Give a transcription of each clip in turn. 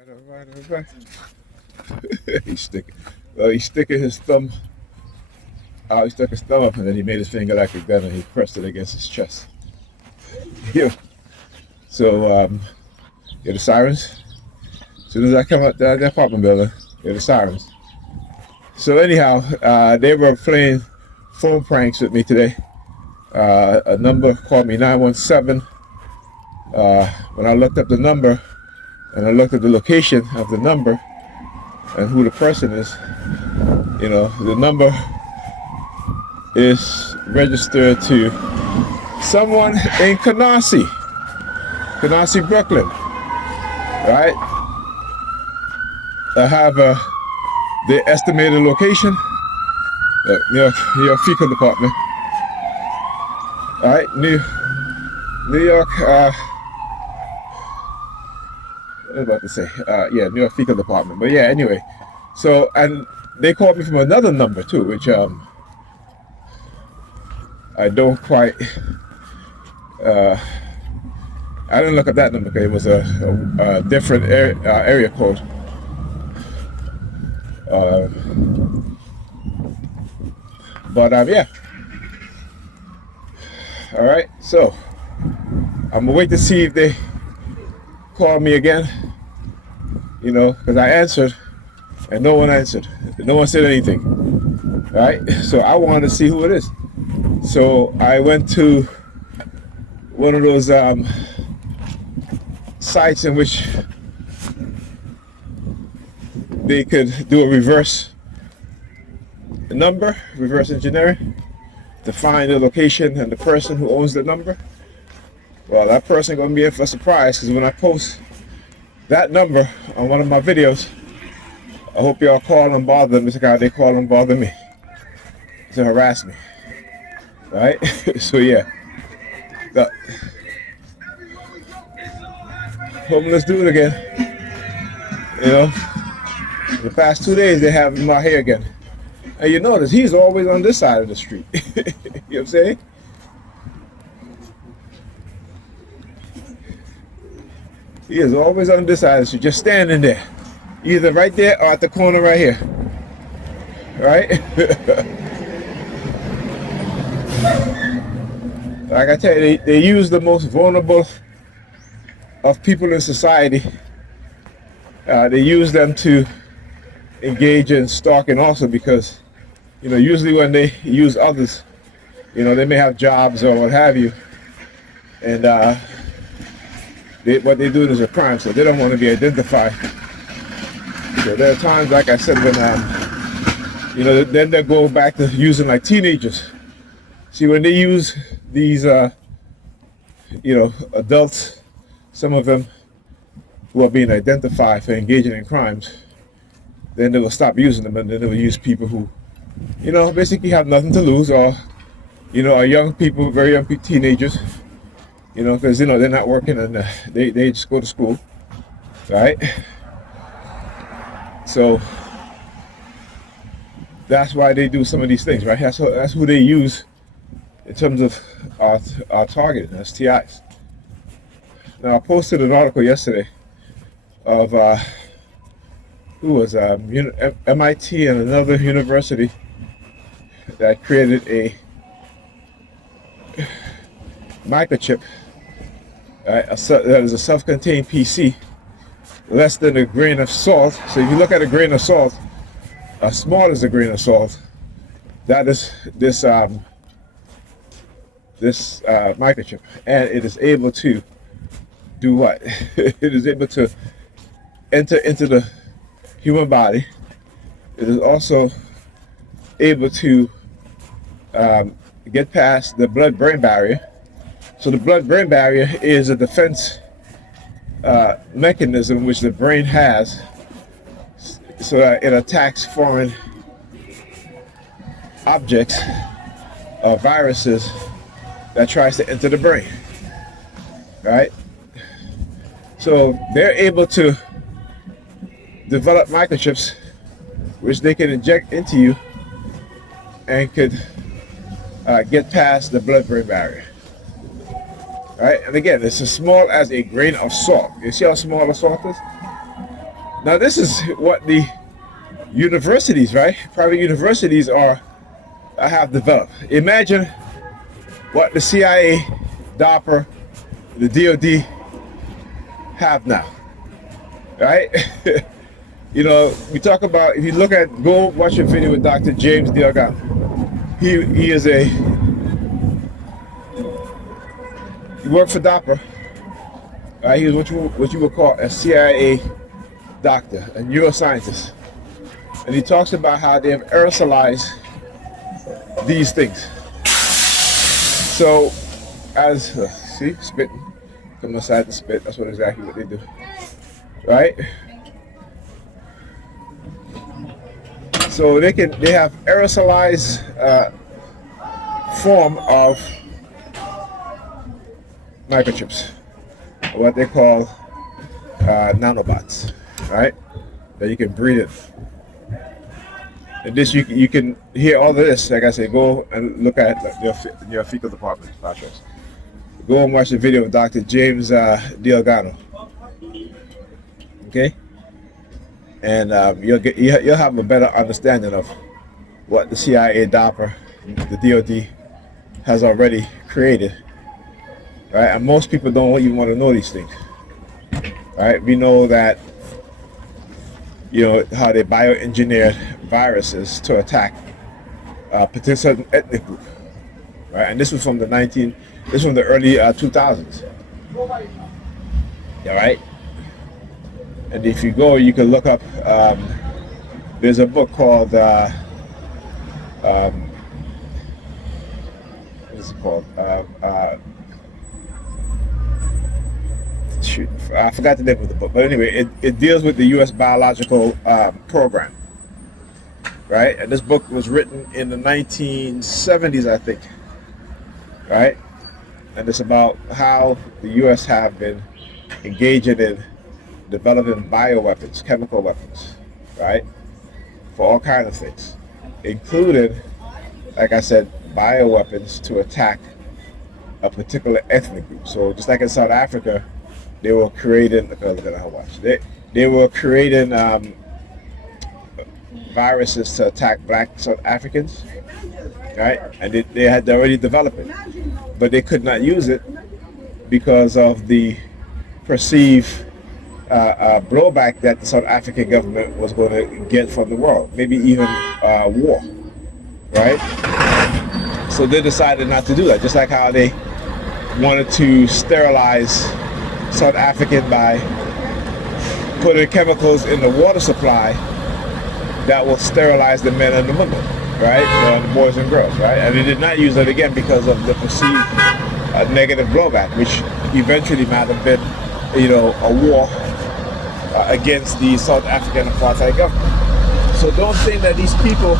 All right. He's sticking his thumb out. He stuck his thumb up, and then he made his finger like a gun, and he pressed it against his chest. Yeah. So, hear the sirens. As soon as I come out the apartment building, hear the sirens. So anyhow, they were playing phone pranks with me today. A number called me 917. When I looked up the number, and I looked at the location of the number and who the person is, the number is registered to someone in Canarsie, Brooklyn, right? I have the estimated location, New York Fecal Department. All right, New York. What was I about to say? New York Fecal Department. But yeah, anyway. So, and they called me from another number too, which I don't quite. I didn't look at that number because it was a different area code. Yeah. All right. So I'm gonna wait to see if they call me again. Because I answered, and no one answered. No one said anything. All right. So I wanted to see who it is. So I went to one of those sites in which they could do a reverse engineering to find the location and the person who owns the number. Well, that person gonna be in for a surprise, because when I post that number on one of my videos, I hope y'all call and bother them. This guy, they call and bother me to harass me, right? So yeah, homeless dude again. The past 2 days they have him out here again. And you notice he's always on this side of the street. You know what I'm saying? He is always on this side of the street, just standing there. Either right there or at the corner right here. Right? Like I tell you, they use the most vulnerable of people in society. They use them to engage in stalking also, because usually when they use others, they may have jobs or what have you, and what they do is a crime, so they don't want to be identified. So there are times, like I said, when then they go back to using like teenagers. See, when they use these adults, some of them who are being identified for engaging in crimes, then they will stop using them, and then they will use people who basically have nothing to lose, or are young people, very young teenagers, because they're not working, and they just go to school, right? So that's why they do some of these things, right? That's who they use in terms of our targeting, STIs. Now, I posted an article yesterday of who was MIT and another university that created a microchip that is a self-contained PC, less than a grain of salt. So if you look at a grain of salt, as small as a grain of salt, that is this microchip, and it is able to do what? It is able to enter into the human body. It is also able to get past the blood-brain barrier. So the blood-brain barrier is a defense mechanism which the brain has, so that it attacks foreign objects or viruses that tries to enter the brain, right? So they're able to develop microchips which they can inject into you and could get past the blood-brain barrier. Right? And again, it's as small as a grain of salt. You see how small the salt is? Now this is what the universities, right? Private universities have developed. Imagine what the CIA, DARPA, the DOD have now, right? You know, we talk about, if you look at, go watch a video with Dr. James Delgado. He worked for DARPA. He was what you would call a CIA doctor, a neuroscientist. And he talks about how they have aerosolized these things. So, see, spitting, come aside to spit, that's exactly what they do, right? So they have aerosolized form of microchips, what they call nanobots, right? That you can breathe in. And this you can hear all of this. Like I said, go and look at your fecal department projects. Go and watch the video of Dr. James Delgado. Okay, and you'll have a better understanding of what the CIA, DARPA, the DOD has already created. Right, and most people don't even want to know these things. Right, we know that, you know, how they bioengineered viruses to attack a particular ethnic group, right? And this was from the early 2000s. Yeah, right. And if you go, you can look up. There's a book called what is it called? Shoot, I forgot the name of the book, but anyway, it deals with the U.S. biological program, right? And this book was written in the 1970s, I think, right? And it's about how the U.S. have been engaging in developing bioweapons, chemical weapons, right? For all kinds of things, including, like I said, bioweapons to attack a particular ethnic group. So just like in South Africa, they were creating, they were creating viruses to attack black South Africans, right? And they had already developed it, but they could not use it because of the perceived blowback that the South African government was going to get from the world, maybe even war, right? So they decided not to do that, just like how they wanted to sterilize South African by putting chemicals in the water supply that will sterilize the men and the women, right? The boys and girls, right? And they did not use it again because of the perceived negative blowback, which eventually might have been, you know, a war against the South African apartheid government. So don't think that these people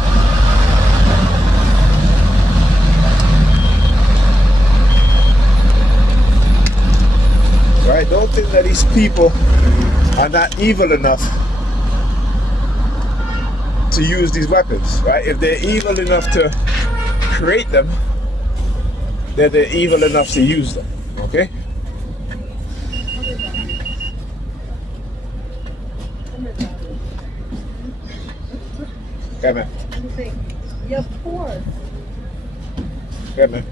right? Don't think that these people are not evil enough to use these weapons, right? If they're evil enough to create them, then they're evil enough to use them, okay? Okay, man. Yeah, of course. Okay, man.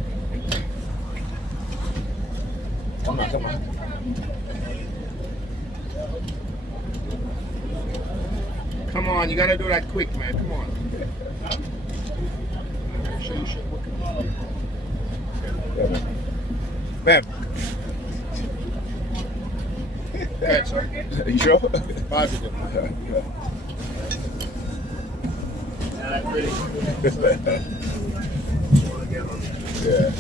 Come on. Come on, you gotta do that quick, man. Come on. Ma'am. Okay, sir. You sure? Positive. Yeah.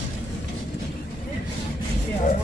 Yeah,